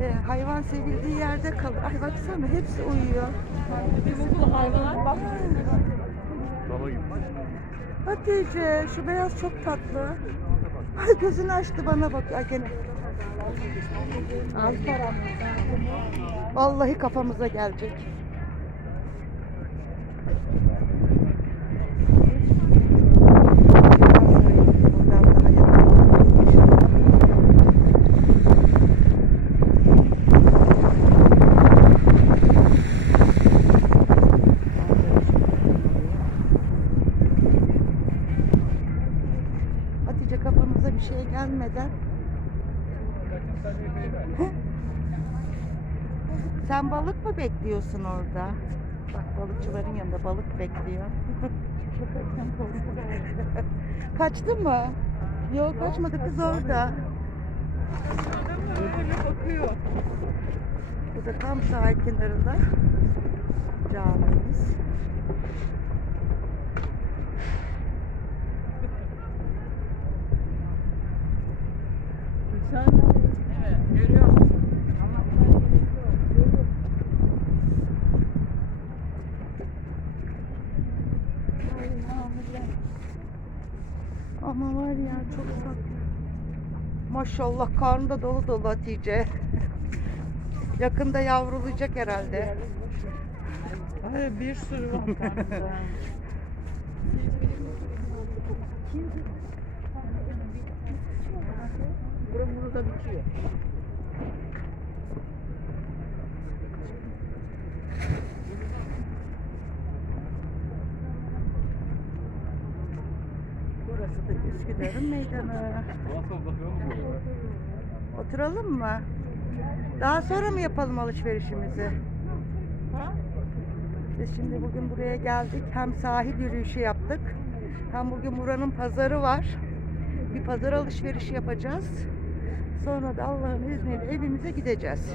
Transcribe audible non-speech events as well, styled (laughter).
e, hayvan sevildiği yerde kalır. Ay baksana hepsi uyuyor. Bizim hayvanlar bak. Baba gibi. Hatice şu beyaz çok tatlı. Ay gözünü açtı bana bak. Ay gene. Al param. Vallahi kafamıza gelecek. Hatice kafamıza bir şey gelmeden Sen balık mı bekliyorsun orada? Bak balıkçıların yanında balık bekliyor. (laughs) Kaçtı mı? Yok kaçmadı kız orada. Bu da tam sahil kenarında camimiz. Ama var ya çok tatlı. Maşallah karnı da dolu dolu Hatice. Yakında yavrulayacak herhalde. Ay bir sürü var karnında. (laughs) burada bitiyor. Burası da Üsküdar'ın meydanı. Oturalım mı? Daha sonra mı yapalım alışverişimizi? Biz şimdi bugün buraya geldik. Hem sahil yürüyüşü yaptık. Hem bugün buranın pazarı var. Bir pazar alışverişi yapacağız. Sonra da Allah'ın izniyle evimize gideceğiz.